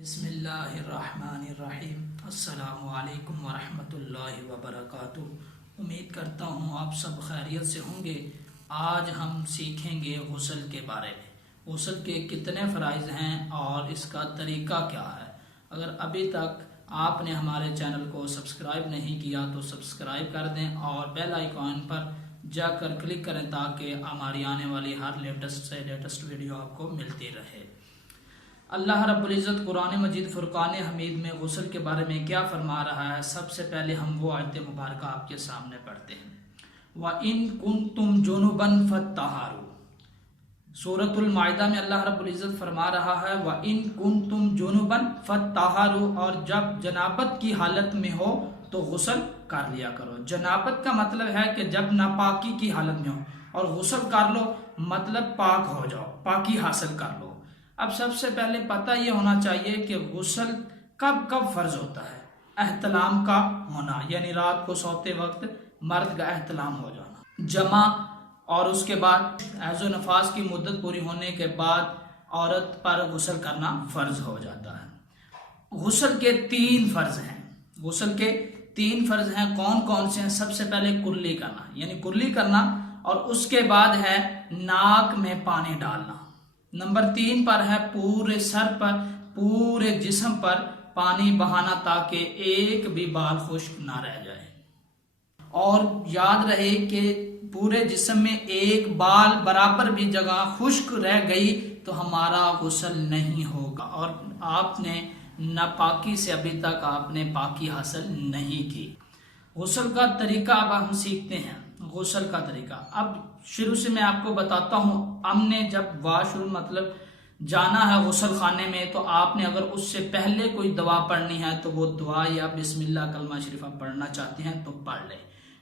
بسم اللہ الرحمن الرحیم۔ السلام علیکم ورحمۃ اللہ وبرکاتہ۔ امید کرتا ہوں آپ سب خیریت سے ہوں گے۔ آج ہم سیکھیں گے غسل کے بارے میں، غسل کے کتنے فرائض ہیں اور اس کا طریقہ کیا ہے۔ اگر ابھی تک آپ نے ہمارے چینل کو سبسکرائب نہیں کیا تو سبسکرائب کر دیں اور بیل آئیکن پر جا کر کلک کریں تاکہ ہماری آنے والی ہر لیٹسٹ سے لیٹسٹ ویڈیو آپ کو ملتی رہے۔ اللہ رب العزت قرآن مجید فرقان حمید میں غسل کے بارے میں کیا فرما رہا ہے، سب سے پہلے ہم وہ آیت مبارکہ آپ کے سامنے پڑھتے ہیں۔ وَإِن كُنتُمْ جُنُبًا فَاتَّطَہَّرُوا۔ سورۃ المائدہ میں اللہ رب العزت فرما رہا ہے وَإِن كُنتُمْ جُنُبًا فَاتَّطَہَّرُوا، اور جب جنابت کی حالت میں ہو تو غسل کر لیا کرو۔ جنابت کا مطلب ہے کہ جب ناپاکی کی حالت میں ہو، اور غسل کر لو مطلب پاک ہو جاؤ، پاکی حاصل کر لو۔ اب سب سے پہلے پتہ یہ ہونا چاہیے کہ غسل کب فرض ہوتا ہے۔ احتلام کا ہونا، یعنی رات کو سوتے وقت مرد کا احتلام ہو جانا، جمع، اور اس کے بعد حیض و نفاس کی مدت پوری ہونے کے بعد عورت پر غسل کرنا فرض ہو جاتا ہے۔ غسل کے 3 فرض ہیں۔ غسل کے 3 فرض ہیں، کون کون سے ہیں؟ سب سے پہلے کلی کرنا، یعنی کلی کرنا، اور اس کے بعد ہے ناک میں پانی ڈالنا۔ نمبر 3 پر ہے پورے سر پر، پورے جسم پر پانی بہانا تاکہ ایک بھی بال خشک نہ رہ جائے۔ اور یاد رہے کہ پورے جسم میں ایک بال برابر بھی جگہ خشک رہ گئی تو ہمارا غسل نہیں ہوگا، اور آپ نے ناپاکی سے ابھی تک آپ نے پاکی حاصل نہیں کی۔ غسل کا طریقہ اب ہم سیکھتے ہیں۔ غسل کا طریقہ اب شروع سے میں آپ کو بتاتا ہوں۔ ہم نے جب واش روم مطلب جانا ہے غسل خانے میں، تو آپ نے اگر اس سے پہلے کوئی دعا پڑھنی ہے تو وہ دعا یا بسم اللہ کلمہ شریفہ پڑھنا چاہتے ہیں تو پڑھ لیں۔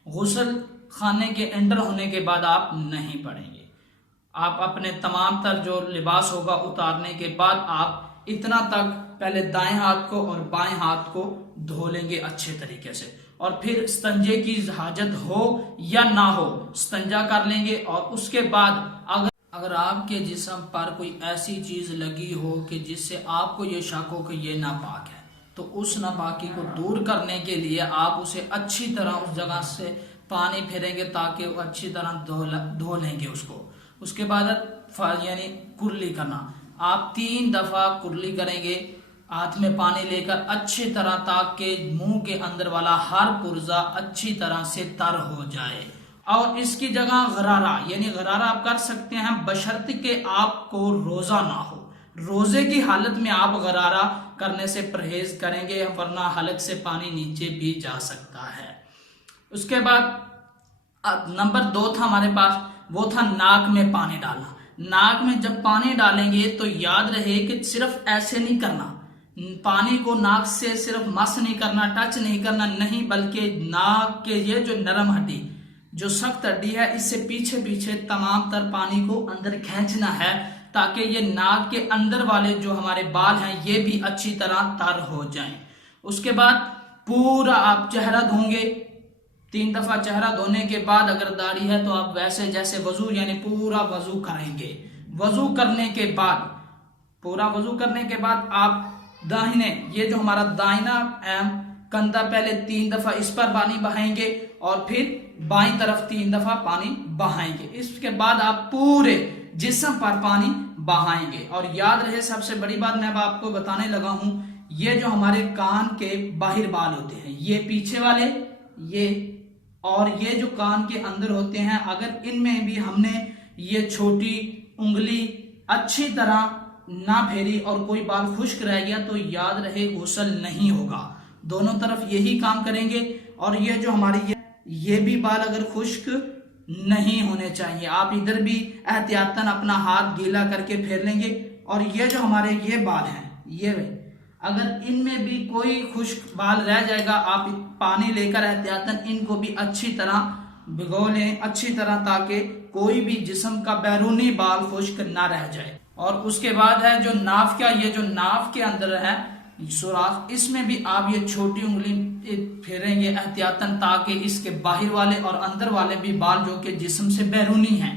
غسل خانے کے انٹر ہونے کے بعد آپ نہیں پڑھیں گے۔ آپ اپنے تمام تر جو لباس ہوگا اتارنے کے بعد آپ اتنا تک پہلے دائیں ہاتھ کو اور بائیں ہاتھ کو دھو لیں گے اچھے طریقے سے، اور پھر استنجے کی حاجت ہو یا نہ ہو استنجا کر لیں گے۔ اور اس کے بعد اگر آپ کے جسم پر کوئی ایسی چیز لگی ہو کہ جس سے آپ کو یہ شک ہو کہ یہ ناپاک ہے، تو اس ناپاکی کو دور کرنے کے لیے آپ اسے اچھی طرح اس جگہ سے پانی پھیریں گے تاکہ وہ اچھی طرح دھو لیں گے اس کو۔ اس کے بعد یعنی کرلی کرنا، آپ 3 دفعہ کرلی کریں گے ہاتھ میں پانی لے کر اچھی طرح تاکہ منہ کے اندر والا ہر پرزہ اچھی طرح سے تر ہو جائے۔ اور اس کی جگہ غرارہ، یعنی غرارہ آپ کر سکتے ہیں بشرط کہ آپ کو روزہ نہ ہو۔ روزے کی حالت میں آپ غرارہ کرنے سے پرہیز کریں گے، ورنہ حلق سے پانی نیچے بھی جا سکتا ہے۔ اس کے بعد نمبر 2 تھا ہمارے پاس، وہ تھا ناک میں پانی ڈالنا۔ ناک میں جب پانی ڈالیں گے تو یاد رہے کہ صرف ایسے نہیں کرنا، پانی کو ناک سے صرف مس نہیں کرنا، ٹچ نہیں کرنا، نہیں، بلکہ ناک کے یہ جو نرم ہڈی، جو سخت ہڈی ہے، اس سے پیچھے تمام تر پانی کو اندر کھینچنا ہے تاکہ یہ ناک کے اندر والے جو ہمارے بال ہیں یہ بھی اچھی طرح تر ہو جائیں۔ اس کے بعد پورا آپ چہرہ دھوں گے 3 دفعہ۔ چہرہ دھونے کے بعد اگر داڑھی ہے تو آپ ویسے جیسے وضو، یعنی پورا وضو کریں گے۔ وضو کرنے کے بعد پورا وضو کرنے کے بعد آپ داہنے، یہ جو ہمارا دائنا کندھا، پہلے 3 دفعہ اس پر پانی بہائیں گے اور پھر بائیں طرف 3 دفعہ پانی بہائیں گے۔ اس کے بعد آپ پورے جسم پر پانی بہائیں گے۔ اور یاد رہے سب سے بڑی بات میں اب آپ کو بتانے لگا ہوں، یہ جو ہمارے کان کے باہر بال ہوتے ہیں، یہ پیچھے والے، اور یہ جو کان کے اندر ہوتے ہیں، اگر ان میں بھی ہم نے یہ چھوٹی انگلی اچھی طرح نہ پھیری اور کوئی بال خشک رہ گیا تو یاد رہے غسل نہیں ہوگا۔ دونوں طرف یہی کام کریں گے، اور یہ جو ہماری یہ بھی بال اگر خشک نہیں ہونے چاہیے، آپ ادھر بھی احتیاطاً اپنا ہاتھ گیلا کر کے پھیر لیں گے۔ اور یہ جو ہمارے یہ بال ہیں، یہ اگر ان میں بھی کوئی خشک بال رہ جائے گا، آپ پانی لے کر احتیاطاً ان کو بھی اچھی طرح بھگو لیں اچھی طرح تاکہ کوئی بھی جسم کا بیرونی بال خشک نہ رہ جائے۔ اور اس کے بعد ہے جو ناف کا، یہ جو ناف کے اندر ہے سوراخ، اس میں بھی آپ یہ چھوٹی انگلی پھیریں گے احتیاطاً تاکہ اس کے باہر والے اور اندر والے بھی بال جو کہ جسم سے بیرونی ہیں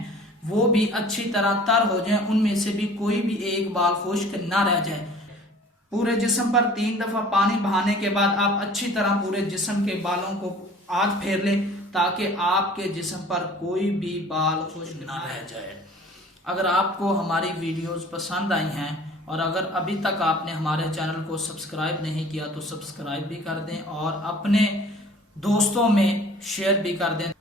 وہ بھی اچھی طرح تر ہو جائیں، ان میں سے بھی کوئی بھی ایک بال خشک نہ رہ جائے۔ پورے جسم پر 3 دفعہ پانی بہانے کے بعد آپ اچھی طرح پورے جسم کے بالوں کو ہاتھ پھیر لیں تاکہ آپ کے جسم پر کوئی بھی بال خشک نہ رہ جائے۔ اگر آپ کو ہماری ویڈیوز پسند آئی ہیں اور اگر ابھی تک آپ نے ہمارے چینل کو سبسکرائب نہیں کیا تو سبسکرائب بھی کر دیں اور اپنے دوستوں میں شیئر بھی کر دیں۔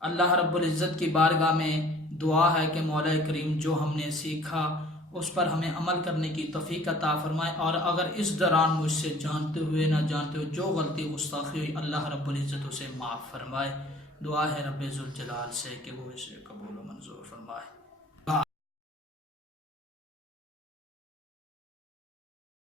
اللہ رب العزت کی بارگاہ میں دعا ہے کہ مولا کریم جو ہم نے سیکھا اس پر ہمیں عمل کرنے کی توفیق عطا فرمائے، اور اگر اس دوران مجھ سے جانتے ہوئے نہ جانتے ہوئے جو غلطی گستاخی ہوئی اللہ رب العزت اسے معاف فرمائے۔ دعا ہے رب ذوالجلال سے کہ وہ اسے قبول